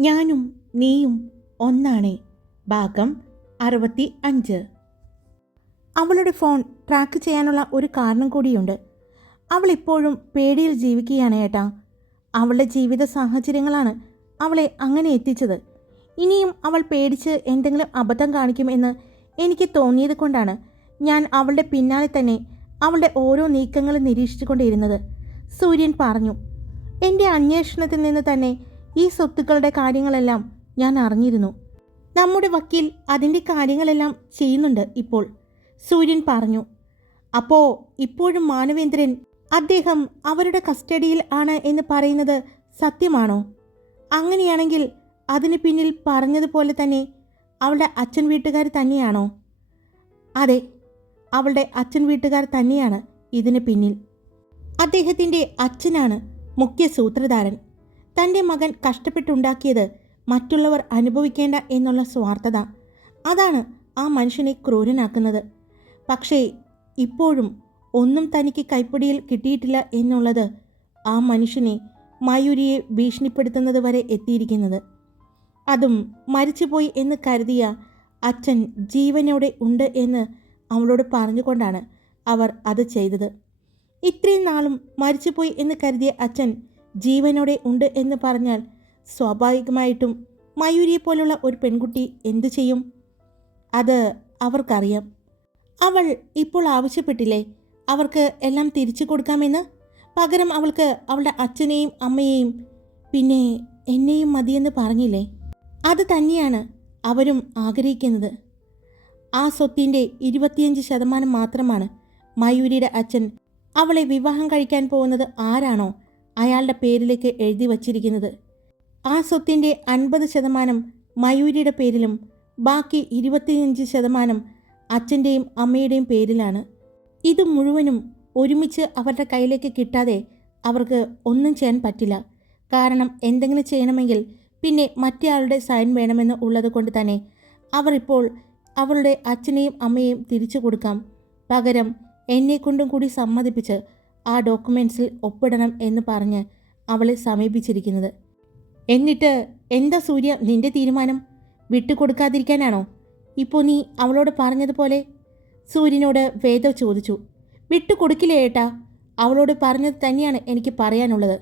ഞാനും നീയും ഒന്നാണേ. ഭാഗം അറുപത്തി അഞ്ച്. അവളുടെ ഫോൺ ട്രാക്ക് ചെയ്യാനുള്ള ഒരു കാരണം കൂടിയുണ്ട്. അവൾ ഇപ്പോഴും പേടിയിൽ ജീവിക്കുകയാണ് ഏട്ടാ. അവളുടെ ജീവിത സാഹചര്യങ്ങളാണ് അവളെ അങ്ങനെ എത്തിച്ചത്. ഇനിയും അവൾ പേടിച്ച് എന്തെങ്കിലും അബദ്ധം കാണിക്കുമെന്ന് എനിക്ക് തോന്നിയത് കൊണ്ടാണ് ഞാൻ അവളുടെ പിന്നാലെ തന്നെ അവളുടെ ഓരോ നീക്കങ്ങളും നിരീക്ഷിച്ചുകൊണ്ടിരുന്നത്. സൂര്യൻ പറഞ്ഞു എന്റെ അന്വേഷണത്തിൽ നിന്ന് തന്നെ ഈ സ്വത്തുക്കളുടെ കാര്യങ്ങളെല്ലാം ഞാൻ അറിഞ്ഞിരുന്നു. നമ്മുടെ വക്കീൽ അതിന്റെ കാര്യങ്ങളെല്ലാം ചെയ്യുന്നുണ്ട് ഇപ്പോൾ. സൂര്യൻ പറഞ്ഞു അപ്പോൾ ഇപ്പോഴും മാനവേന്ദ്രൻ അദ്ദേഹം അവരുടെ കസ്റ്റഡിയിൽ ആണ് എന്ന് പറയുന്നത് സത്യമാണോ? അങ്ങനെയാണെങ്കിൽ അതിന് പിന്നിൽ പറഞ്ഞതുപോലെ തന്നെ അവളുടെ അച്ഛൻ വീട്ടുകാർ തന്നെയാണോ? അതെ അവളുടെ അച്ഛൻ വീട്ടുകാർ തന്നെയാണ് ഇതിന് പിന്നിൽ. അദ്ദേഹത്തിന്റെ അച്ഛനാണ് മുഖ്യ സൂത്രധാരൻ. തന്റെ മകൻ കഷ്ടപ്പെട്ടുണ്ടാക്കിയത് മറ്റുള്ളവർ അനുഭവിക്കേണ്ട എന്നുള്ള സ്വാർത്ഥത. അതാണ് ആ മനുഷ്യനെ ക്രൂരനാക്കുന്നത്. പക്ഷേ ഇപ്പോഴും ഒന്നും തനിക്ക് കൈപ്പിടിയിൽ കിട്ടിയിട്ടില്ല എന്നുള്ളത് ആ മനുഷ്യനെ മയൂരിയെ ഭീഷണിപ്പെടുത്തുന്നത് വരെ എത്തിയിരിക്കുന്നത്. അതും മരിച്ചുപോയി എന്ന് കരുതിയ അച്ഛൻ ജീവനോടെ ഉണ്ട് എന്ന് അവളോട് പറഞ്ഞുകൊണ്ടാണ് അവർ അത് ചെയ്തത്. ഇത്രയും നാളും മരിച്ചുപോയി എന്ന് കരുതിയ അച്ഛൻ ജീവനോടെ ഉണ്ട് എന്ന് പറഞ്ഞാൽ സ്വാഭാവികമായിട്ടും മയൂരിയെ പോലുള്ള ഒരു പെൺകുട്ടി എന്തു ചെയ്യും? അത് അവർക്കറിയാം. അവൾ ഇപ്പോൾ ആവശ്യപ്പെട്ടില്ലേ? അവർക്ക് എല്ലാം തിരിച്ചു കൊടുക്കാമെന്ന്? പകരം അവൾക്ക് അവളുടെ അച്ഛനെയും അമ്മയെയും പിന്നെ എന്നെയും മതിയെന്ന് പറഞ്ഞില്ലേ? അത് തന്നെയാണ് അവരും ആഗ്രഹിക്കുന്നത്. ആ സ്വത്തിന്റെ ഇരുപത്തിയഞ്ച് ശതമാനം മാത്രമാണ് മയൂരിയുടെ അച്ഛൻ അവളെ വിവാഹം കഴിക്കാൻ പോകുന്നത് ആരാണോ അയാളുടെ പേരിലേക്ക് എഴുതി വച്ചിരിക്കുന്നത്. ആ സ്വത്തിന്റെ അൻപത് ശതമാനം മയൂരിയുടെ പേരിലും ബാക്കി ഇരുപത്തിയഞ്ച് ശതമാനം അച്ഛന്റെയും അമ്മയുടെയും പേരിലാണ്. ഇത് മുഴുവനും ഒരുമിച്ച് അവരുടെ കയ്യിലേക്ക് കിട്ടാതെ അവർക്ക് ഒന്നും ചെയ്യാൻ പറ്റില്ല. കാരണം എന്തെങ്കിലും ചെയ്യണമെങ്കിൽ പിന്നെ മറ്റേയാളുടെ സൈൻ വേണമെന്ന് ഉള്ളത് കൊണ്ട് തന്നെ അവർ ഇപ്പോൾ അവളുടെ അച്ഛനെയും അമ്മയെയും തിരിച്ചു കൊടുക്കാം. പകരം എന്നെ കൊണ്ടും കൂടി സമ്മതിപ്പിച്ച് ആ ഡോക്യുമെൻസിൽ ഒപ്പിടണം എന്ന് പറഞ്ഞ് അവളെ സമീപിച്ചിരിക്കുന്നത്. എന്നിട്ട് എന്താ സൂര്യ നിന്റെ തീരുമാനം? വിട്ടുകൊടുക്കാതിരിക്കാനാണോ? ഇപ്പോൾ നീ അവളോട് പറഞ്ഞതുപോലെ? സൂര്യനോട് വേദ ചോദിച്ചു. വിട്ടുകൊടുക്കില്ലേ ഏട്ടാ? അവളോട് പറഞ്ഞത് തന്നെയാണ് എനിക്ക് പറയാനുള്ളത്.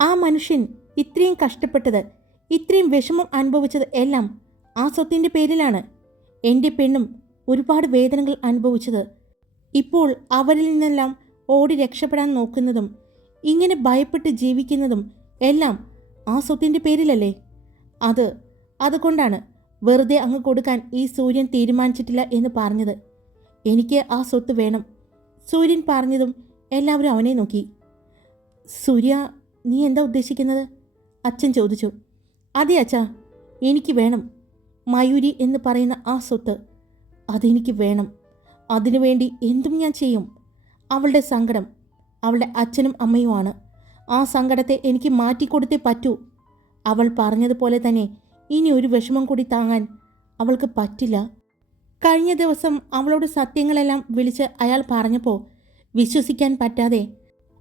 ആ മനുഷ്യൻ ഇത്രയും കഷ്ടപ്പെട്ടത് ഇത്രയും വിഷമം അനുഭവിച്ചത് എല്ലാം ആ സ്വത്തിന്റെ പേരിലാണ്. എന്റെ പെണ്ണും ഒരുപാട് വേദനകൾ അനുഭവിച്ചത്. ഇപ്പോൾ അവരിൽ നിന്നെല്ലാം ഓടി രക്ഷപ്പെടാൻ നോക്കുന്നതും ഇങ്ങനെ ഭയപ്പെട്ട് ജീവിക്കുന്നതും എല്ലാം ആ സ്വത്തിന്റെ പേരിലല്ലേ? അത് അതുകൊണ്ടാണ് വെറുതെ അങ്ങ് കൊടുക്കാൻ ഈ സൂര്യൻ തീരുമാനിച്ചിട്ടില്ല എന്ന് പറഞ്ഞത്. എനിക്ക് ആ സ്വത്ത് വേണം. സൂര്യൻ പറഞ്ഞതും എല്ലാവരും അവനെ നോക്കി. സൂര്യ നീ എന്താ ഉദ്ദേശിക്കുന്നത്? അച്ഛൻ ചോദിച്ചു. അതെ അച്ഛാ എനിക്ക് വേണം. മയൂരി എന്ന് പറയുന്ന ആ സ്വത്ത്. അതെനിക്ക് വേണം. അതിനുവേണ്ടി എന്തും ഞാൻ ചെയ്യും. അവളുടെ സങ്കടം അവളുടെ അച്ഛനും അമ്മയുമാണ് ആ സങ്കടത്തെ എനിക്ക് മാറ്റിക്കൊടുത്തേ പറ്റൂ. അവൾ പറഞ്ഞതുപോലെ തന്നെ ഇനി ഒരു വിഷമം കൂടി താങ്ങാൻ അവൾക്ക് പറ്റില്ല. കഴിഞ്ഞ ദിവസം അവളോട് സത്യങ്ങളെല്ലാം വിളിച്ച് അയാൾ പറഞ്ഞപ്പോൾ വിശ്വസിക്കാൻ പറ്റാതെ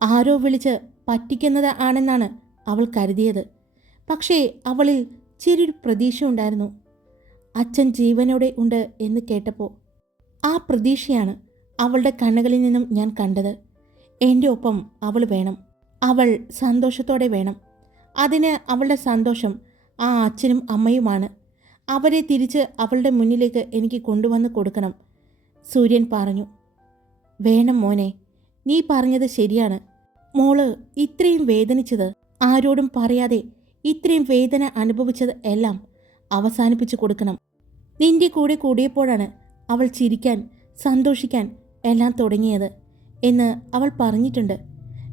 ആരോ വിളിച്ച് പറ്റിക്കുന്നത് ആണെന്നാണ് അവൾ കരുതിയത്. പക്ഷേ അവളിൽ ചെറിയൊരു പ്രതീക്ഷ ഉണ്ടായിരുന്നു. അച്ഛൻ ജീവനോടെ ഉണ്ട് എന്ന് കേട്ടപ്പോൾ ആ പ്രതീക്ഷയാണ് അവളുടെ കണ്ണുകളിൽ നിന്നും ഞാൻ കണ്ടത് എന്റെ ഒപ്പം അവൾ വേണം. അവൾ സന്തോഷത്തോടെ വേണം. അതിന് അവളുടെ സന്തോഷം ആ അച്ഛനും അമ്മയുമാണ്. അവരെ തിരിച്ച് അവളുടെ മുന്നിലേക്ക് എനിക്ക് കൊണ്ടുവന്ന് കൊടുക്കണം. സൂര്യൻ പറഞ്ഞു വേണം മോനെ നീ പറഞ്ഞത് ശരിയാണ്. മോൾ ഇത്രയും വേദനിച്ചത് ആരോടും പറയാതെ ഇത്രയും വേദന അനുഭവിച്ചത് എല്ലാം അവസാനിപ്പിച്ചു കൊടുക്കണം. നിന്റെ കൂടെ കൂടിയപ്പോഴാണ് അവൾ ചിരിക്കാൻ സന്തോഷിക്കാൻ എല്ലാം തുടങ്ങിയത് എന്ന് അവൾ പറഞ്ഞിട്ടുണ്ട്.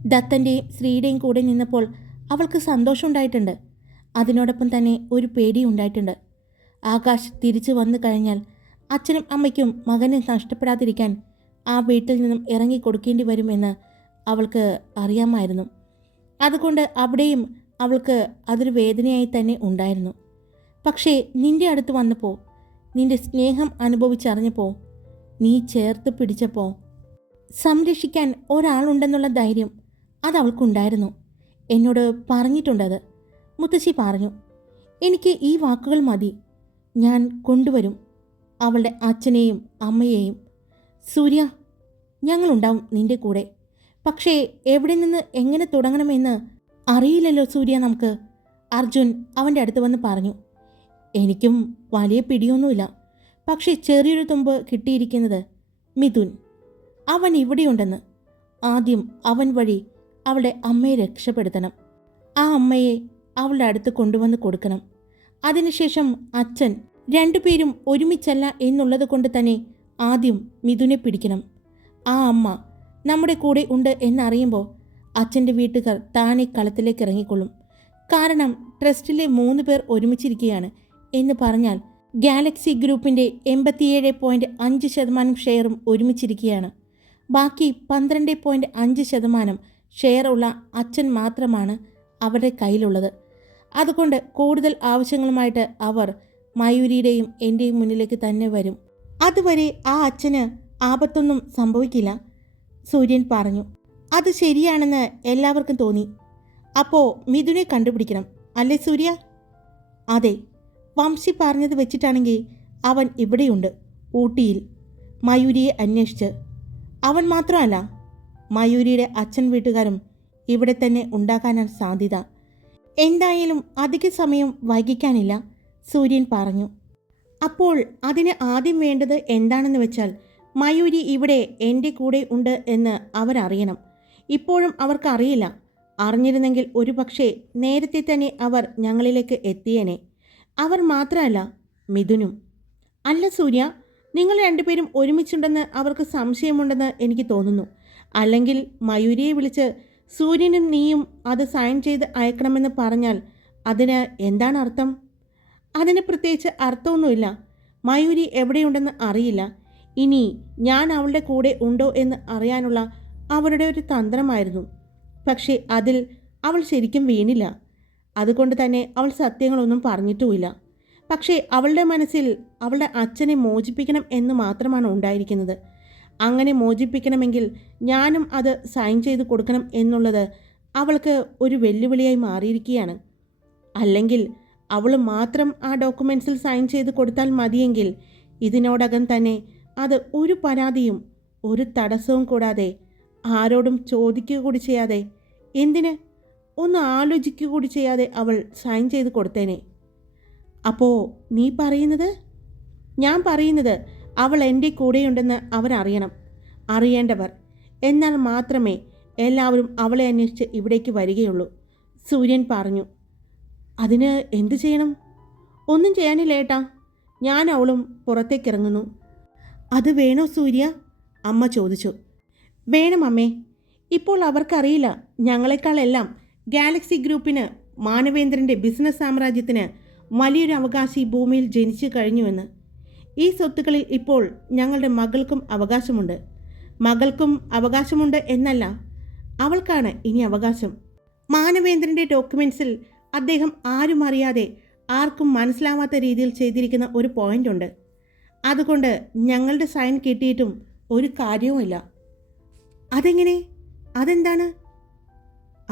ദത്തന്റെയും ശ്രീയുടെയും കൂടെ നിന്നപ്പോൾ അവൾക്ക് സന്തോഷമുണ്ടായിട്ടുണ്ട് അതിനോടൊപ്പം തന്നെ ഒരു പേടിയും ഉണ്ടായിട്ടുണ്ട്. ആകാശ് തിരിച്ചു വന്നു കഴിഞ്ഞാൽ അച്ഛനും അമ്മയ്ക്കും മകനെ നഷ്ടപ്പെടാതിരിക്കാൻ ആ വീട്ടിൽ നിന്നും ഇറങ്ങി കൊടുക്കേണ്ടി വരുമെന്ന് അവൾക്ക് അറിയാമായിരുന്നു. അതുകൊണ്ട് അവിടെയും അവൾക്ക് അതൊരു വേദനയായി തന്നെ ഉണ്ടായിരുന്നു. പക്ഷേ നിന്റെ അടുത്ത് വന്നപ്പോൾ നിന്റെ സ്നേഹം അനുഭവിച്ചറിഞ്ഞപ്പോൾ നീ ചേർത്ത് പിടിച്ചപ്പോൾ സംരക്ഷിക്കാൻ ഒരാളുണ്ടെന്നുള്ള ധൈര്യം അതവൾക്കുണ്ടായിരുന്നു. എന്നോട് പറഞ്ഞിട്ടുണ്ടത്. മുത്തശ്ശി പറഞ്ഞു എനിക്ക് ഈ വാക്കുകൾ മതി. ഞാൻ കൊണ്ടുവരും. അവളുടെ അച്ഛനെയും അമ്മയെയും. സൂര്യ ഞങ്ങളുണ്ടാവും നിന്റെ കൂടെ. പക്ഷേ എവിടെ നിന്ന് എങ്ങനെ തുടങ്ങണമെന്ന് അറിയില്ലല്ലോ സൂര്യ നമുക്ക്. അർജുൻ അവന്റെ അടുത്ത് വന്ന് പറഞ്ഞു എനിക്കും വലിയ പിടിയൊന്നുമില്ല. പക്ഷേ ചെറിയൊരു തുമ്പ് കിട്ടിയിരിക്കുന്നത് മിഥുൻ. അവൻ ഇവിടെയുണ്ടെന്ന്. ആദ്യം അവൻ വഴി അവളുടെ അമ്മയെ രക്ഷപ്പെടുത്തണം. ആ അമ്മയെ അവളുടെ അടുത്ത് കൊണ്ടുവന്ന് കൊടുക്കണം. അതിനുശേഷം അച്ഛൻ രണ്ടുപേരും ഒരുമിച്ചല്ല എന്നുള്ളത് കൊണ്ട് തന്നെ ആദ്യം മിഥുനെ പിടിക്കണം. ആ അമ്മ നമ്മുടെ കൂടെ ഉണ്ട് എന്നറിയുമ്പോൾ അച്ഛന്റെ വീട്ടുകാർ താനെ കളത്തിലേക്ക് ഇറങ്ങിക്കൊള്ളും. കാരണം ട്രസ്റ്റിലെ മൂന്ന് പേർ ഒരുമിച്ചിരിക്കുകയാണ് എന്ന് പറഞ്ഞാൽ ഗാലക്സി ഗ്രൂപ്പിന്റെ എൺപത്തിയേഴ് പോയിന്റ് അഞ്ച് ശതമാനം ഷെയറും ഒരുമിച്ചിരിക്കുകയാണ്. ബാക്കി പന്ത്രണ്ട് പോയിന്റ് അഞ്ച് ശതമാനം ഷെയറുള്ള അച്ഛൻ മാത്രമാണ് അവരുടെ കയ്യിലുള്ളത്. അതുകൊണ്ട് കൂടുതൽ ആവശ്യങ്ങളുമായിട്ട് അവർ മയൂരിയുടെയും എന്റെയും മുന്നിലേക്ക് തന്നെ വരും. അതുവരെ ആ അച്ഛന് ആപത്തൊന്നും സംഭവിക്കില്ല സൂര്യൻ പറഞ്ഞു. അത് ശരിയാണെന്ന് എല്ലാവർക്കും തോന്നി. അപ്പോൾ മിഥുനെ കണ്ടുപിടിക്കണം അല്ലേ സൂര്യ? അതെ വംശി പറഞ്ഞത് വെച്ചിട്ടാണെങ്കിൽ അവൻ ഇവിടെയുണ്ട് ഊട്ടിയിൽ. മയൂരിയെ അന്വേഷിച്ച്. അവൻ മാത്രമല്ല മയൂരിയുടെ അച്ഛൻ വീട്ടുകാരും ഇവിടെ തന്നെ ഉണ്ടാകാനാണ് സാധ്യത. എന്തായാലും അധിക സമയം വൈകിക്കാനില്ല സൂര്യൻ പറഞ്ഞു. അപ്പോൾ അതിന് ആദ്യം വേണ്ടത് എന്താണെന്ന് വെച്ചാൽ മയൂരി ഇവിടെ എന്റെ കൂടെ ഉണ്ട് എന്ന് അവരറിയണം. ഇപ്പോഴും അവർക്കറിയില്ല. അറിഞ്ഞിരുന്നെങ്കിൽ ഒരു പക്ഷേ നേരത്തെ തന്നെ അവർ ഞങ്ങളിലേക്ക് എത്തിയേനെ. അവർ മാത്രമല്ല മിഥുനും. അല്ല സൂര്യ നിങ്ങൾ രണ്ടുപേരും ഒരുമിച്ചുണ്ടെന്ന് അവർക്ക് സംശയമുണ്ടെന്ന് എനിക്ക് തോന്നുന്നു. അല്ലെങ്കിൽ മയൂരിയെ വിളിച്ച് സൂര്യനും നീയും അത് സൈൻ ചെയ്ത് അയക്കണമെന്ന് പറഞ്ഞാൽ അതിന് എന്താണ് അർത്ഥം? അതിന് പ്രത്യേകിച്ച് അർത്ഥമൊന്നുമില്ല. മയൂരി എവിടെയുണ്ടെന്ന് അറിയില്ല. ഇനി ഞാൻ അവളുടെ കൂടെ ഉണ്ടോ എന്ന് അറിയാനുള്ള അവരുടെ ഒരു തന്ത്രമായിരുന്നു. പക്ഷേ അതിൽ അവൾ ശരിക്കും വീണില്ല. അതുകൊണ്ട് തന്നെ അവൾ സത്യങ്ങളൊന്നും പറഞ്ഞിട്ടുമില്ല. പക്ഷേ അവളുടെ മനസ്സിൽ അവളുടെ അച്ഛനെ മോചിപ്പിക്കണം എന്ന് മാത്രമാണ് ഉണ്ടായിരിക്കുന്നത്. അങ്ങനെ മോചിപ്പിക്കണമെങ്കിൽ ഞാനും അത് സൈൻ ചെയ്ത് കൊടുക്കണം എന്നുള്ളത് അവൾക്ക് ഒരു വെല്ലുവിളിയായി മാറിയിരിക്കുകയാണ്. അല്ലെങ്കിൽ അവൾ മാത്രം ആ ഡോക്യുമെൻസിൽ സൈൻ ചെയ്ത് കൊടുത്താൽ മതിയെങ്കിൽ ഇതിനോടകം തന്നെ അത് ഒരു പരാതിയും ഒരു തടസ്സവും കൂടാതെ ആരോടും ചോദിക്കുക കൂടി ചെയ്യാതെ എന്തിന് ഒന്ന് ആലോചിക്കുക കൂടി ചെയ്യാതെ അവൾ സൈൻ ചെയ്ത് കൊടുത്തേനെ. അപ്പോൾ നീ പറയുന്നത്? ഞാൻ പറയുന്നത് അവൾ എന്റെ കൂടെയുണ്ടെന്ന് അവരറിയണം. അറിയേണ്ടവർ എന്നാൽ മാത്രമേ എല്ലാവരും അവളെ അന്വേഷിച്ച് ഇവിടേക്ക് വരികയുള്ളൂ. സൂര്യൻ പറഞ്ഞു അതിന് എന്തു ചെയ്യണം? ഒന്നും ചെയ്യാനില്ല ഏട്ടാ. ഞാൻ അവളും പുറത്തേക്കിറങ്ങുന്നു അത് വേണോ സൂര്യ? അമ്മ ചോദിച്ചു. വേണം അമ്മേ. ഇപ്പോൾ അവർക്കറിയില്ല ഞങ്ങളെക്കാളെല്ലാം ഗാലക്സി ഗ്രൂപ്പിന് മാനവേന്ദ്രന്റെ ബിസിനസ് സാമ്രാജ്യത്തിന് വലിയൊരു അവകാശി ഭൂമിയിൽ ജനിച്ചു കഴിഞ്ഞുവെന്ന്. ഈ സ്വത്തുക്കളിൽ ഇപ്പോൾ ഞങ്ങളുടെ മകൾക്കും അവകാശമുണ്ട്. മകൾക്കും അവകാശമുണ്ട് എന്നല്ല അവൾക്കാണ് ഇനി അവകാശം. മാനവേന്ദ്രന്റെ ഡോക്യുമെൻസിൽ അദ്ദേഹം ആരും അറിയാതെ ആർക്കും മനസ്സിലാവാത്ത രീതിയിൽ ചെയ്തിരിക്കുന്ന ഒരു പോയിന്റ് ഉണ്ട്. അതുകൊണ്ട് ഞങ്ങളുടെ സൈൻ കിട്ടിയിട്ടും ഒരു കാര്യവുമില്ല. അതെങ്ങനെ? അതെന്താണ്?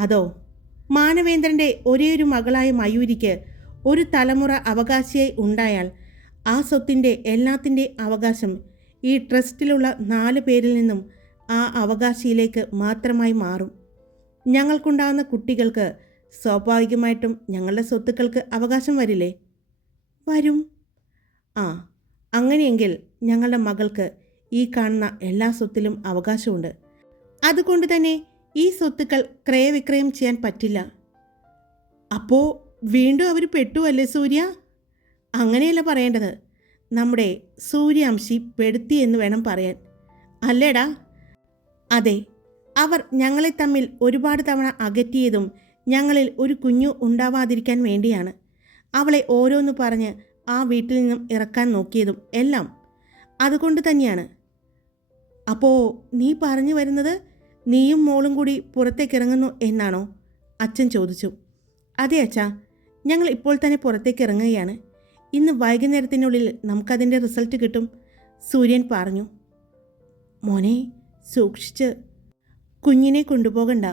അതോ മാനവേന്ദ്രന്റെ ഒരേയൊരു മകളായ മയൂരിക്ക് ഒരു തലമുറ അവകാശിയായി ഉണ്ടായാൽ ആ സ്വത്തിന്റെ എല്ലാത്തിന്റെ അവകാശം ഈ ട്രസ്റ്റിലുള്ള നാല് പേരിൽ നിന്നും ആ അവകാശിയിലേക്ക് മാത്രമായി മാറും. ഞങ്ങൾക്കുണ്ടാകുന്ന കുട്ടികൾക്ക് സ്വാഭാവികമായിട്ടും ഞങ്ങളുടെ സ്വത്തുക്കൾക്ക് അവകാശം വരില്ലേ? വരും. ആ അങ്ങനെയെങ്കിൽ ഞങ്ങളുടെ മകൾക്ക് ഈ കാണുന്ന എല്ലാ സ്വത്തിലും അവകാശമുണ്ട്. അതുകൊണ്ട് തന്നെ ഈ സ്വത്തുക്കൾ ക്രയവിക്രയം ചെയ്യാൻ പറ്റില്ല. അപ്പോൾ വീണ്ടും അവർ പെട്ടുവല്ലേ സൂര്യ? അങ്ങനെയല്ല പറയേണ്ടത്. നമ്മുടെ സൂര്യാംശി പെടുത്തി എന്ന് വേണം പറയാൻ. അല്ലേടാ? അതെ അവർ ഞങ്ങളെ തമ്മിൽ ഒരുപാട് തവണ അകറ്റിയതും ഞങ്ങളിൽ ഒരു കുഞ്ഞു ഉണ്ടാവാതിരിക്കാൻ വേണ്ടിയാണ്. അവളെ ഓരോന്ന് പറഞ്ഞ് ആ വീട്ടിൽ നിന്നും ഇറക്കാൻ നോക്കിയതും എല്ലാം അതുകൊണ്ട് തന്നെയാണ്. അപ്പോൾ നീ പറഞ്ഞു വരുന്നത് നീയും മോളും കൂടി പുറത്തേക്ക് ഇറങ്ങുന്നു എന്നാണോ അച്ഛൻ ചോദിച്ചു. അതെ അച്ഛാ ഞങ്ങൾ ഇപ്പോൾ തന്നെ പുറത്തേക്ക് ഇറങ്ങുകയാണ് ഇന്ന് വൈകുന്നേരത്തിനുള്ളിൽ നമുക്കതിന്റെ റിസൾട്ട് കിട്ടും സൂര്യൻ പറഞ്ഞു. മോനെ സൂക്ഷിച്ച്. കുഞ്ഞിനെ കൊണ്ടുപോകണ്ട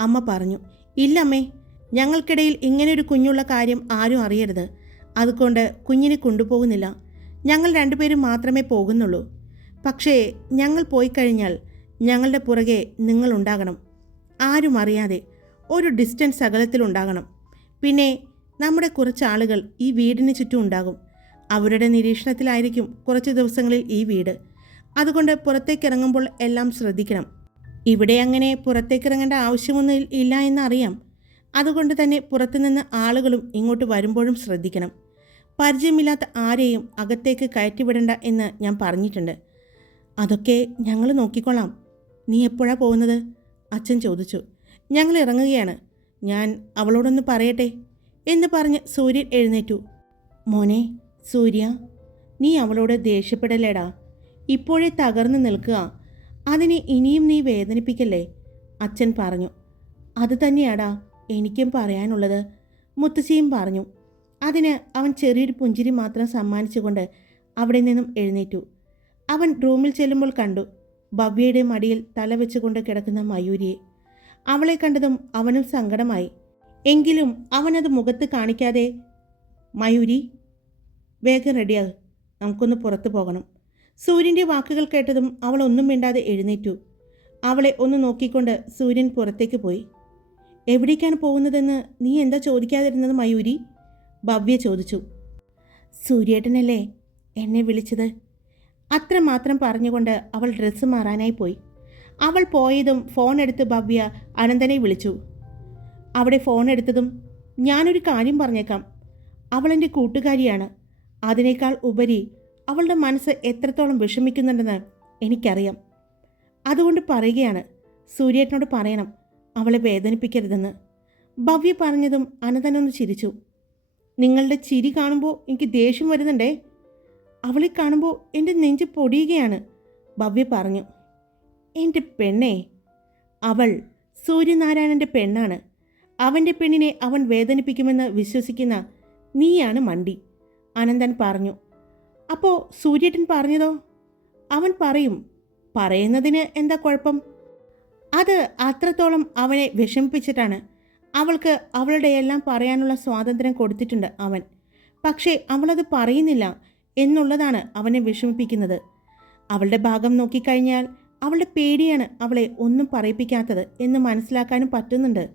അമ്മ പറഞ്ഞു. ഇല്ലമ്മേ ഞങ്ങൾക്കിടയിൽ ഇങ്ങനെയൊരു കുഞ്ഞുള്ള കാര്യം ആരും അറിയരുത്. അതുകൊണ്ട് കുഞ്ഞിനെ കൊണ്ടുപോകുന്നില്ല. ഞങ്ങൾ രണ്ടുപേരും മാത്രമേ പോകുന്നുള്ളൂ. പക്ഷേ ഞങ്ങൾ പോയി കഴിഞ്ഞാൽ ഞങ്ങളുടെ പുറകെ നിങ്ങളുണ്ടാകണം. ആരും അറിയാതെ ഒരു ഡിസ്റ്റൻസ് അകലത്തിലുണ്ടാകണം പിന്നെ നമ്മുടെ കുറച്ച് ആളുകൾ ഈ വീടിന് ചുറ്റും ഉണ്ടാകും. അവരുടെ നിരീക്ഷണത്തിലായിരിക്കും കുറച്ച് ദിവസങ്ങളിൽ ഈ വീട്. അതുകൊണ്ട് പുറത്തേക്കിറങ്ങുമ്പോൾ എല്ലാം ശ്രദ്ധിക്കണം. ഇവിടെ അങ്ങനെ പുറത്തേക്കിറങ്ങേണ്ട ആവശ്യമൊന്നും ഇല്ല എന്നറിയാം. അതുകൊണ്ട് തന്നെ പുറത്തുനിന്ന് ആളുകളും ഇങ്ങോട്ട് വരുമ്പോഴും ശ്രദ്ധിക്കണം. പരിചയമില്ലാത്ത ആരെയും അകത്തേക്ക് കയറ്റിവിടണ്ട എന്ന് ഞാൻ പറഞ്ഞിട്ടുണ്ട്. അതൊക്കെ ഞങ്ങൾ നോക്കിക്കൊള്ളാം. നീ എപ്പോഴാ പോകുന്നത്? അച്ഛൻ ചോദിച്ചു. ഞങ്ങൾ ഇറങ്ങുകയാണ്. ഞാൻ അവളോടൊന്ന് പറയട്ടെ? എന്ന് പറഞ്ഞ് സൂര്യൻ എഴുന്നേറ്റു. മോനെ സൂര്യ നീ അവളോട് ദേഷ്യപ്പെടലേടാ ഇപ്പോഴേ തകർന്നു നിൽക്കുക. അതിനെ ഇനിയും നീ വേദനിപ്പിക്കല്ലേ? അച്ഛൻ പറഞ്ഞു. അത് തന്നെയാടാ എനിക്കും പറയാനുള്ളത് മുത്തശ്ശിയും പറഞ്ഞു. അതിന് അവൻ ചെറിയൊരു പുഞ്ചിരി മാത്രം സമ്മാനിച്ചുകൊണ്ട് അവിടെ നിന്നും എഴുന്നേറ്റു. അവൻ റൂമിൽ ചെല്ലുമ്പോൾ കണ്ടു ഭവ്യയുടെ മടിയിൽ തല വെച്ചുകൊണ്ട് കിടക്കുന്ന മയൂരിയെ. അവളെ കണ്ടതും അവനും സങ്കടമായി. എങ്കിലും അവനത് മുഖത്ത് കാണിക്കാതെ മയൂരി വേഗം റെഡിയാകും. നമുക്കൊന്ന് പുറത്തു പോകണം. സൂര്യന്റെ വാക്കുകൾ കേട്ടതും അവൾ ഒന്നും മിണ്ടാതെ എഴുന്നേറ്റു. അവളെ ഒന്ന് നോക്കിക്കൊണ്ട് സൂര്യൻ പുറത്തേക്ക് പോയി. എവിടേക്കാണ് പോകുന്നതെന്ന് നീ എന്താ ചോദിക്കാതിരുന്നത് മയൂരി? ഭവ്യ ചോദിച്ചു. സൂര്യേട്ടനല്ലേ എന്നെ വിളിച്ചത്? അത്രമാത്രം പറഞ്ഞുകൊണ്ട് അവൾ ഡ്രസ്സ് മാറാനായി പോയി. അവൾ പോയതും ഫോൺ എടുത്ത് ഭവ്യ അനന്തനെ വിളിച്ചു. അവിടെ ഫോൺ എടുത്തതും ഞാനൊരു കാര്യം പറഞ്ഞേക്കാം. അവൾ എന്റെ കൂട്ടുകാരിയാണ്. അതിനേക്കാൾ ഉപരി അവളുടെ മനസ്സ് എത്രത്തോളം വിഷമിക്കുന്നുണ്ടെന്ന് എനിക്കറിയാം. അതുകൊണ്ട് പറയുകയാണ് സൂര്യേട്ടനോട് പറയണം അവളെ വേദനിപ്പിക്കരുതെന്ന്. ഭവ്യ പറഞ്ഞതും അനന്തനൊന്ന് ചിരിച്ചു. നിങ്ങളുടെ ചിരി കാണുമ്പോൾ എനിക്ക് ദേഷ്യം വരുന്നുണ്ടേ? അവളെ കാണുമ്പോൾ എന്റെ നെഞ്ച് പൊടിയുകയാണ്. ഭവ്യ പറഞ്ഞു എന്റെ പെണ്ണേ അവൾ സൂര്യനാരായണന്റെ പെണ്ണാണ്. അവന്റെ പെണ്ണിനെ അവൻ വേദനിപ്പിക്കുമെന്ന് വിശ്വസിക്കുന്ന നീയാണ് മണ്ടി. അനന്തൻ പറഞ്ഞു അപ്പോൾ സൂര്യേട്ടൻ പറഞ്ഞതോ? അവൻ പറയും പറയുന്നതിന് എന്താ കുഴപ്പം? അത് അത്രത്തോളം അവനെ വിഷമിപ്പിച്ചിട്ടാണ്. അവൾക്ക് അവളുടെ എല്ലാം പറയാനുള്ള സ്വാതന്ത്ര്യം കൊടുത്തിട്ടുണ്ട് അവൻ. പക്ഷേ അവളത് പറയുന്നില്ല. എന്നുള്ളതാണ് അവനെ വിഷമിപ്പിക്കുന്നത്. അവളുടെ ഭാഗം നോക്കിക്കഴിഞ്ഞാൽ അവളുടെ പേടിയാണ് അവളെ ഒന്നും പറയിപ്പിക്കാത്തത് എന്ന് മനസ്സിലാക്കാനും പറ്റുന്നുണ്ട്.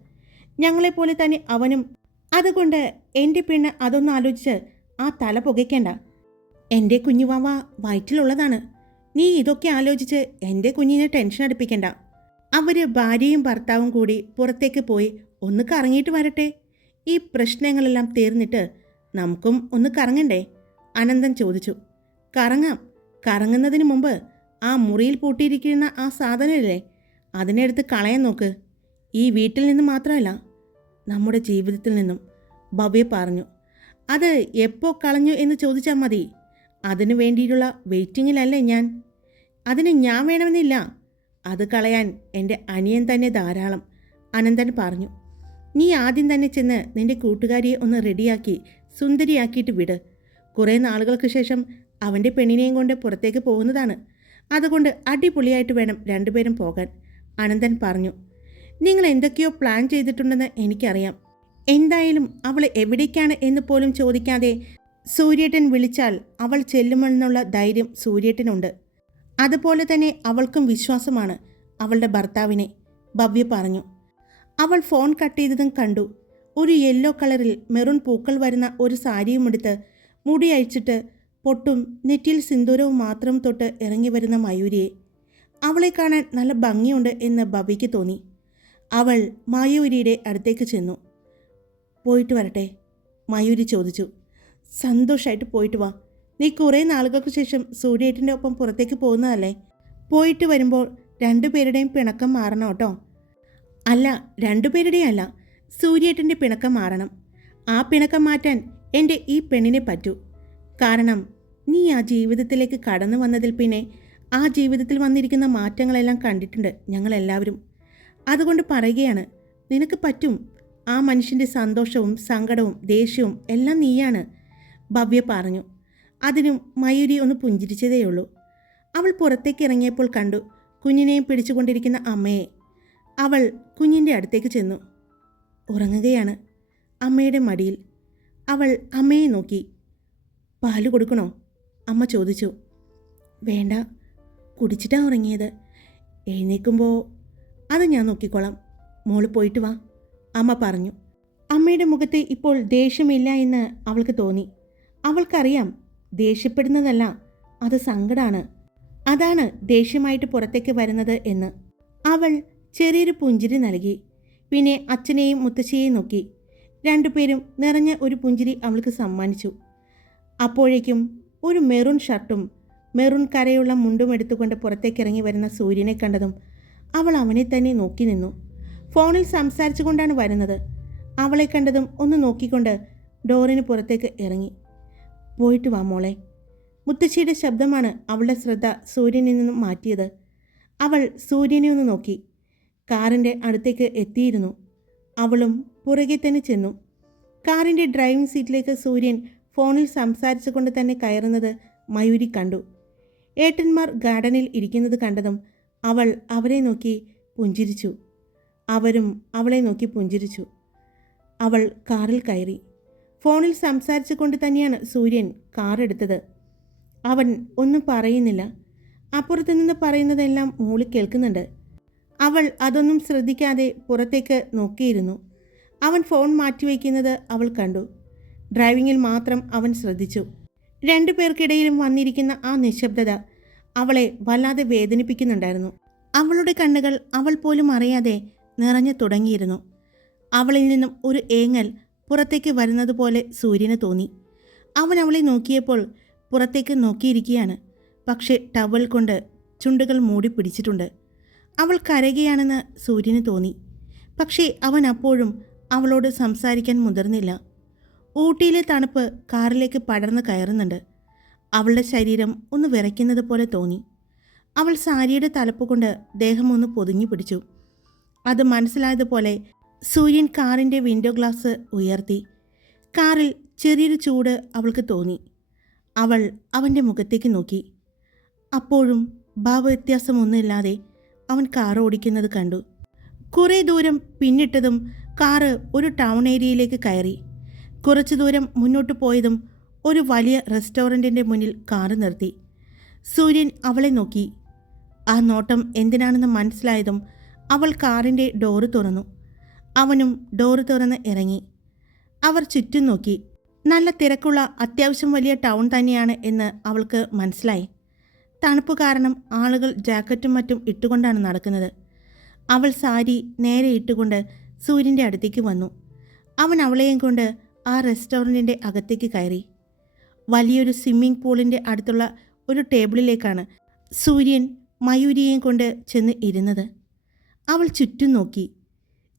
ഞങ്ങളെപ്പോലെ തന്നെ അവനും. അതുകൊണ്ട് എന്റെ പെണ്ണ് അതൊന്നും ആലോചിച്ച് ആ തല പുകയ്ക്കേണ്ട. എന്റെ കുഞ്ഞുവാവ വയറ്റിലുള്ളതാണ്. നീ ഇതൊക്കെ ആലോചിച്ച് എന്റെ കുഞ്ഞിനെ ടെൻഷൻ അടുപ്പിക്കണ്ട. അവർ ഭാര്യയും ഭർത്താവും കൂടി പുറത്തേക്ക് പോയി ഒന്ന് കറങ്ങിയിട്ട് വരട്ടെ. ഈ പ്രശ്നങ്ങളെല്ലാം തീർന്നിട്ട് നമുക്കും ഒന്ന് കറങ്ങണ്ടേ? അനന്തൻ ചോദിച്ചു. കറങ്ങാം. കറങ്ങുന്നതിന് മുമ്പ് ആ മുറിയിൽ പൂട്ടിയിരിക്കുന്ന ആ സാധനമില്ലേ? അതിനെടുത്ത് കളയാൻ നോക്ക്. ഈ വീട്ടിൽ നിന്ന് മാത്രമല്ല നമ്മുടെ ജീവിതത്തിൽ നിന്നും ഭവ്യ പറഞ്ഞു. അത് എപ്പോൾ കളഞ്ഞു എന്ന് ചോദിച്ചാൽ മതി. അതിനു വേണ്ടിയിട്ടുള്ള വെയിറ്റിങ്ങിലല്ലേ ഞാൻ. അതിന് ഞാൻ വേണമെന്നില്ല. അത് കളയാൻ എന്റെ അനിയൻ തന്നെ ധാരാളം അനന്തൻ പറഞ്ഞു. നീ ആദ്യം തന്നെ ചെന്ന് നിന്റെ കൂട്ടുകാരിയെ ഒന്ന് റെഡിയാക്കി സുന്ദരിയാക്കിയിട്ട് വിട്. കുറേ നാളുകൾക്ക് ശേഷം അവന്റെ പെണ്ണിനെയും കൊണ്ട് പുറത്തേക്ക് പോകുന്നതാണ്. അതുകൊണ്ട് അടിപൊളിയായിട്ട് വേണം രണ്ടുപേരും പോകാൻ. അനന്തൻ പറഞ്ഞു നിങ്ങൾ എന്തൊക്കെയോ പ്ലാൻ ചെയ്തിട്ടുണ്ടെന്ന് എനിക്കറിയാം. എന്തായാലും അവൾ എവിടേക്കാണ് എന്ന് പോലും ചോദിക്കാതെ സൂര്യേട്ടൻ വിളിച്ചാൽ അവൾ ചെല്ലുമെന്നുള്ള ധൈര്യം സൂര്യേട്ടനുണ്ട്. അതുപോലെ തന്നെ അവൾക്കും വിശ്വാസമാണ് അവളുടെ ഭർത്താവിനെ ഭവ്യ പറഞ്ഞു. അവൾ ഫോൺ കട്ട് ചെയ്തതും കണ്ടു. ഒരു യെല്ലോ കളറിൽ മെറൂൺ പൂക്കൾ വരുന്ന ഒരു സാരിയും എടുത്ത് മുടി അഴിച്ചിട്ട് പൊട്ടും നെറ്റിയിൽ സിന്ദൂരവും മാത്രം തൊട്ട് ഇറങ്ങി വരുന്ന മയൂരിയെ. അവളെ കാണാൻ നല്ല ഭംഗിയുണ്ട് എന്ന് ബബിക്ക് തോന്നി. അവൾ മയൂരിയുടെ അടുത്തേക്ക് ചെന്നു. പോയിട്ട് വരട്ടെ മയൂരി ചോദിച്ചു. സന്തോഷമായിട്ട് പോയിട്ട് വാ. നീ കുറേ നാളുകൾക്ക് ശേഷം സൂര്യേട്ടന്റെ ഒപ്പം പുറത്തേക്ക് പോകുന്നതല്ലേ? പോയിട്ട് വരുമ്പോൾ രണ്ടുപേരുടെയും പിണക്കം മാറണം കേട്ടോ. അല്ല രണ്ടുപേരുടെയും അല്ല. സൂര്യേട്ടന്റെ പിണക്കം മാറണം. ആ പിണക്കം മാറ്റാൻ എന്റെ ഈ പെണ്ണിനെ പറ്റൂ. കാരണം നീ ആ ജീവിതത്തിലേക്ക് കടന്നു വന്നതിൽ പിന്നെ ആ ജീവിതത്തിൽ വന്നിരിക്കുന്ന മാറ്റങ്ങളെല്ലാം കണ്ടിട്ടുണ്ട് ഞങ്ങളെല്ലാവരും. അതുകൊണ്ട് പറയുകയാണ് നിനക്ക് പറ്റും. ആ മനുഷ്യന്റെ സന്തോഷവും സങ്കടവും ദേഷ്യവും എല്ലാം നീയാണ് ഭവ്യ പറഞ്ഞു. അതിനും മയൂരി ഒന്ന് പുഞ്ചിരിച്ചതേയുള്ളൂ അവൾ പുറത്തേക്ക് ഇറങ്ങിയപ്പോൾ കണ്ടു കുഞ്ഞിനെയും പിടിച്ചുകൊണ്ടിരിക്കുന്ന അമ്മയെ. അവൾ കുഞ്ഞിന്റെ അടുത്തേക്ക് ചെന്നു. ഉറങ്ങുകയാണ്. അമ്മയുടെ മടിയിൽ അവൾ അമ്മയെ നോക്കി. പാൽ കൊടുക്കണോ? അമ്മ ചോദിച്ചു. വേണ്ട കുടിച്ചിട്ടാ ഉറങ്ങിയത്. എഴുന്നേൽക്കുമ്പോൾ അത് ഞാൻ നോക്കിക്കോളാം. മോൾ പോയിട്ട് വാ അമ്മ പറഞ്ഞു. അമ്മയുടെ മുഖത്ത് ഇപ്പോൾ ദേഷ്യമില്ല എന്ന് അവൾക്ക് തോന്നി. അവൾക്കറിയാം ദേഷ്യപ്പെടുന്നതല്ല അത് സങ്കടമാണ് അതാണ് ദേഷ്യമായിട്ട് പുറത്തേക്ക് വരുന്നത് എന്ന്. അവൾ ചെറിയൊരു പുഞ്ചിരി നൽകി. പിന്നെ അച്ഛനെയും മുത്തശ്ശിയെയും നോക്കി. രണ്ടുപേരും നിറഞ്ഞ ഒരു പുഞ്ചിരി അവൾക്ക് സമ്മാനിച്ചു. അപ്പോഴേക്കും ഒരു മെറൂൺ ഷർട്ടും മെറൂൺ കരയുള്ള മുണ്ടും എടുത്തുകൊണ്ട് പുറത്തേക്കിറങ്ങി വരുന്ന സൂര്യനെ കണ്ടതും അവൾ അവനെ തന്നെ നോക്കി നിന്നു. ഫോണിൽ സംസാരിച്ചു കൊണ്ടാണ് വരുന്നത്. അവളെ കണ്ടതും ഒന്ന് നോക്കിക്കൊണ്ട് ഡോറിന് പുറത്തേക്ക് ഇറങ്ങി. പോയിട്ട് വാ മോളെ. മുത്തശ്ശിയുടെ ശബ്ദമാണ് അവളുടെ ശ്രദ്ധ സൂര്യനിൽ നിന്നും മാറ്റിയത്. അവൾ സൂര്യനെ ഒന്ന് നോക്കി. കാറിന്റെ അടുത്തേക്ക് എത്തിയിരുന്നു. അവളും പുറകെ തന്നെ ചെന്നു. കാറിന്റെ ഡ്രൈവിംഗ് സീറ്റിലേക്ക് സൂര്യൻ ഫോണിൽ സംസാരിച്ചുകൊണ്ട് തന്നെ കയറുന്നത് മയൂരി കണ്ടു. ഏട്ടന്മാർ ഗാർഡനിൽ ഇരിക്കുന്നത് കണ്ടതും അവൾ അവരെ നോക്കി പുഞ്ചിരിച്ചു. അവരും അവളെ നോക്കി പുഞ്ചിരിച്ചു. അവൾ കാറിൽ കയറി. ഫോണിൽ സംസാരിച്ചുകൊണ്ട് തന്നെയാണ് സൂര്യൻ കാറെടുത്തത് അവൻ ഒന്നും പറയുന്നില്ല. അപ്പുറത്ത് നിന്ന് പറയുന്നതെല്ലാം മൂളി കേൾക്കുന്നുണ്ട്. അവൾ അതൊന്നും ശ്രദ്ധിക്കാതെ പുറത്തേക്ക് നോക്കിയിരുന്നു. അവൻ ഫോൺ മാറ്റിവെക്കുന്നത് അവൾ കണ്ടു. ഡ്രൈവിങ്ങിൽ മാത്രം അവൻ ശ്രദ്ധിച്ചു. രണ്ടു പേർക്കിടയിലും വന്നിരിക്കുന്ന ആ നിശബ്ദത അവളെ വല്ലാതെ വേദനിപ്പിക്കുന്നുണ്ടായിരുന്നു. അവളുടെ കണ്ണുകൾ അവൾ പോലും അറിയാതെ നിറഞ്ഞു തുടങ്ങിയിരുന്നു. അവളിൽ നിന്നും ഒരു ഏങ്ങൽ പുറത്തേക്ക് വരുന്നത് പോലെ സൂര്യന് തോന്നി. അവൻ അവളെ നോക്കിയപ്പോൾ പുറത്തേക്ക് നോക്കിയിരിക്കുകയാണ്. പക്ഷേ ടവൽ കൊണ്ട് ചുണ്ടുകൾ മൂടി പിടിച്ചിട്ടുണ്ട്. അവൾ കരയുകയാണെന്ന് സൂര്യന് തോന്നി. പക്ഷേ അവൻ അപ്പോഴും അവളോട് സംസാരിക്കാൻ മുതിർന്നില്ല. ഊട്ടിയിലെ തണുപ്പ് കാറിലേക്ക് പടർന്നു കയറുന്നുണ്ട്. അവളുടെ ശരീരം ഒന്ന് വിറയ്ക്കുന്നത് പോലെ തോന്നി. അവൾ സാരിയുടെ തലപ്പ് കൊണ്ട് ദേഹം ഒന്ന് പൊതിഞ്ഞു പിടിച്ചു. അത് മനസ്സിലായതുപോലെ സൂര്യൻ കാറിന്റെ വിൻഡോ ഗ്ലാസ് ഉയർത്തി. കാറിൽ ചെറിയൊരു ചൂട് അവൾക്ക് തോന്നി. അവൾ അവന്റെ മുഖത്തേക്ക് നോക്കി. അപ്പോഴും ഭാവവ്യത്യാസമൊന്നുമില്ലാതെ അവൻ കാർ ഓടിക്കുന്നത് കണ്ടു. കുറേ ദൂരം പിന്നിട്ടതും കാറ് ഒരു ടൗൺ ഏരിയയിലേക്ക് കയറി. കുറച്ചു ദൂരം മുന്നോട്ട് പോയതും ഒരു വലിയ റെസ്റ്റോറന്റിന്റെ മുന്നിൽ കാറ് നിർത്തി. സൂര്യൻ അവളെ നോക്കി. ആ നോട്ടം എന്തിനാണെന്ന് മനസ്സിലായതും അവൾ കാറിന്റെ ഡോറ് തുറന്നു. അവനും ഡോറ് തുറന്ന് ഇറങ്ങി. അവർ ചുറ്റും നോക്കി. നല്ല തിരക്കുള്ള അത്യാവശ്യം വലിയ ടൗൺ തന്നെയാണ് എന്ന് അവൾക്ക് മനസ്സിലായി. തണുപ്പ് കാരണം ആളുകൾ ജാക്കറ്റും മറ്റും ഇട്ടുകൊണ്ടാണ് നടക്കുന്നത്. അവൾ സാരി നേരെ ഇട്ടുകൊണ്ട് സൂര്യന്റെ അടുത്തേക്ക് വന്നു. അവൻ അവളെയും കൊണ്ട് ആ റെസ്റ്റോറന്റിന്റെ അകത്തേക്ക് കയറി. വലിയൊരു സ്വിമ്മിംഗ് പൂളിന്റെ അടുത്തുള്ള ഒരു ടേബിളിലേക്കാണ് സൂര്യൻ മയൂരിയെയും കൊണ്ട് ചെന്ന് ഇരുന്നത്. അവൾ ചുറ്റും നോക്കി.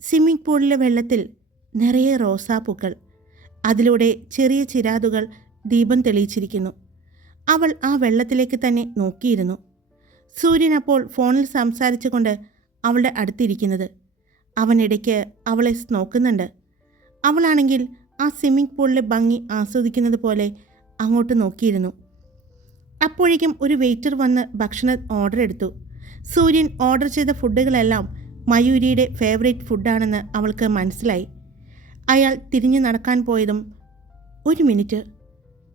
സ്വിമ്മിംഗ് പൂളിലെ വെള്ളത്തിൽ നിറയെ റോസാപ്പൂക്കൾ അതിലൂടെ ചെറിയ ചിരാതുകൾ ദീപം തെളിയിച്ചിരിക്കുന്നു. അവൾ ആ വെള്ളത്തിലേക്ക് തന്നെ നോക്കിയിരുന്നു. സൂര്യൻ അപ്പോൾ ഫോണിൽ സംസാരിച്ചുകൊണ്ട് അവളുടെ അടുത്തിരിക്കുന്നത് അവനിടയ്ക്ക് അവളെ നോക്കുന്നുണ്ട്. അവളാണെങ്കിൽ ആ സ്വിമ്മിംഗ് പൂളിലെ ഭംഗി ആസ്വദിക്കുന്നത് പോലെ അങ്ങോട്ട് നോക്കിയിരുന്നു. അപ്പോഴേക്കും ഒരു വെയിറ്റർ വന്ന് ഭക്ഷണം ഓർഡർ എടുത്തു. സൂര്യൻ ഓർഡർ ചെയ്ത ഫുഡുകളെല്ലാം മയൂരിയുടെ ഫേവറേറ്റ് ഫുഡാണെന്ന് അവൾക്ക് മനസ്സിലായി. അയാൾ തിരിഞ്ഞു നടക്കാൻ പോയതും ഒരു മിനിറ്റ്.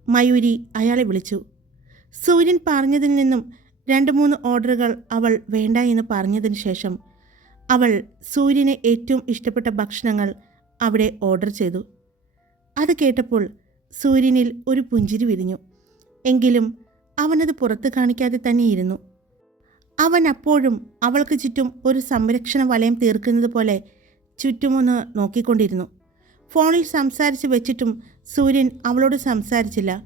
മയൂരി അയാളെ വിളിച്ചു. സൂര്യൻ പറഞ്ഞതിൽ നിന്നും രണ്ട് മൂന്ന് ഓർഡറുകൾ അവൾ വേണ്ട എന്ന് പറഞ്ഞതിന് ശേഷം അവൾ സൂര്യനെ ഏറ്റവും ഇഷ്ടപ്പെട്ട ഭക്ഷണങ്ങൾ അവിടെ ഓർഡർ ചെയ്തു. അത് കേട്ടപ്പോൾ സൂര്യനിൽ ഒരു പുഞ്ചിരി വിരിഞ്ഞു. എങ്കിലും അവനത് പുറത്ത് കാണിക്കാതെ തന്നെ ഇരുന്നു. അവൻ അപ്പോഴും അവൾക്ക് ചുറ്റും ഒരു സംരക്ഷണ വലയം തീർക്കുന്നത് പോലെ ചുറ്റുമൊന്ന് നോക്കിക്കൊണ്ടിരുന്നു. ഫോണിൽ സംസാരിച്ച് വെച്ചിട്ടും സൂര്യൻ അവളോട് സംസാരിച്ചില്ല.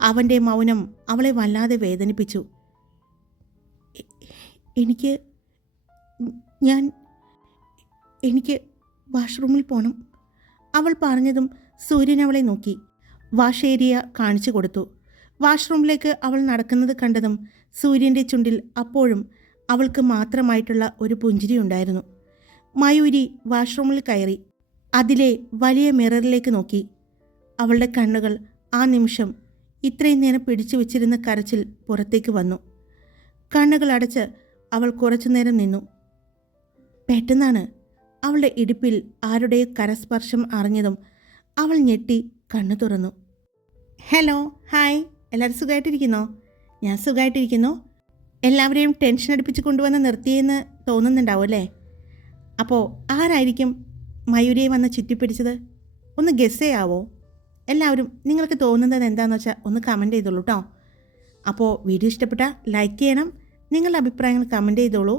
അവന്റെ മൗനം അവളെ വല്ലാതെ വേദനിപ്പിച്ചു. എനിക്ക് ഞാൻ എനിക്ക് വാഷ്റൂമിൽ പോകണം അവൾ പറഞ്ഞതും സൂര്യൻ അവളെ നോക്കി. വാഷ് ഏരിയ കാണിച്ചു കൊടുത്തു. വാഷ്റൂമിലേക്ക് അവൾ നടക്കുന്നത് കണ്ടതും സൂര്യന്റെ ചുണ്ടിൽ അപ്പോഴും അവൾക്ക് മാത്രമായിട്ടുള്ള ഒരു പുഞ്ചിരി ഉണ്ടായിരുന്നു. മയൂരി വാഷ്റൂമിൽ കയറി അതിലെ വലിയ മിററിലേക്ക് നോക്കി. അവളുടെ കണ്ണുകൾ ആ നിമിഷം ഇത്രയും നേരം പിടിച്ചു വച്ചിരുന്ന കരച്ചിൽ പുറത്തേക്ക് വന്നു. കണ്ണുകൾ അടച്ച് അവൾ കുറച്ചു നേരം നിന്നു. പെട്ടെന്നാണ് അവളുടെ ഇടുപ്പിൽ ആരുടെ കരസ്പർശം അറിഞ്ഞതും അവൾ ഞെട്ടി കണ്ണു തുറന്നു. Hello hi. എല്ലാവരും സുഖമായിട്ടിരിക്കുന്നോ ഞാൻ സുഖമായിട്ടിരിക്കുന്നു എല്ലാവരെയും ടെൻഷൻ അടുപ്പിച്ച് കൊണ്ടുവന്ന് നിർത്തിയെന്ന് തോന്നുന്നുണ്ടാവും അല്ലേ? അപ്പോൾ ആരായിരിക്കും മയൂരിയെ വന്ന് ചുറ്റിപ്പിടിച്ചത്? ഒന്ന് ഗസ് ചെയ്യാവോ? എല്ലാവരും നിങ്ങൾക്ക് തോന്നുന്നത് എന്താണെന്ന് വെച്ചാൽ ഒന്ന് കമന്റ് ചെയ്തോളൂ കേട്ടോ അപ്പോൾ വീഡിയോ ഇഷ്ടപ്പെട്ടാൽ ലൈക്ക് ചെയ്യണം. നിങ്ങളുടെ അഭിപ്രായങ്ങൾ കമന്റ് ചെയ്തോളൂ.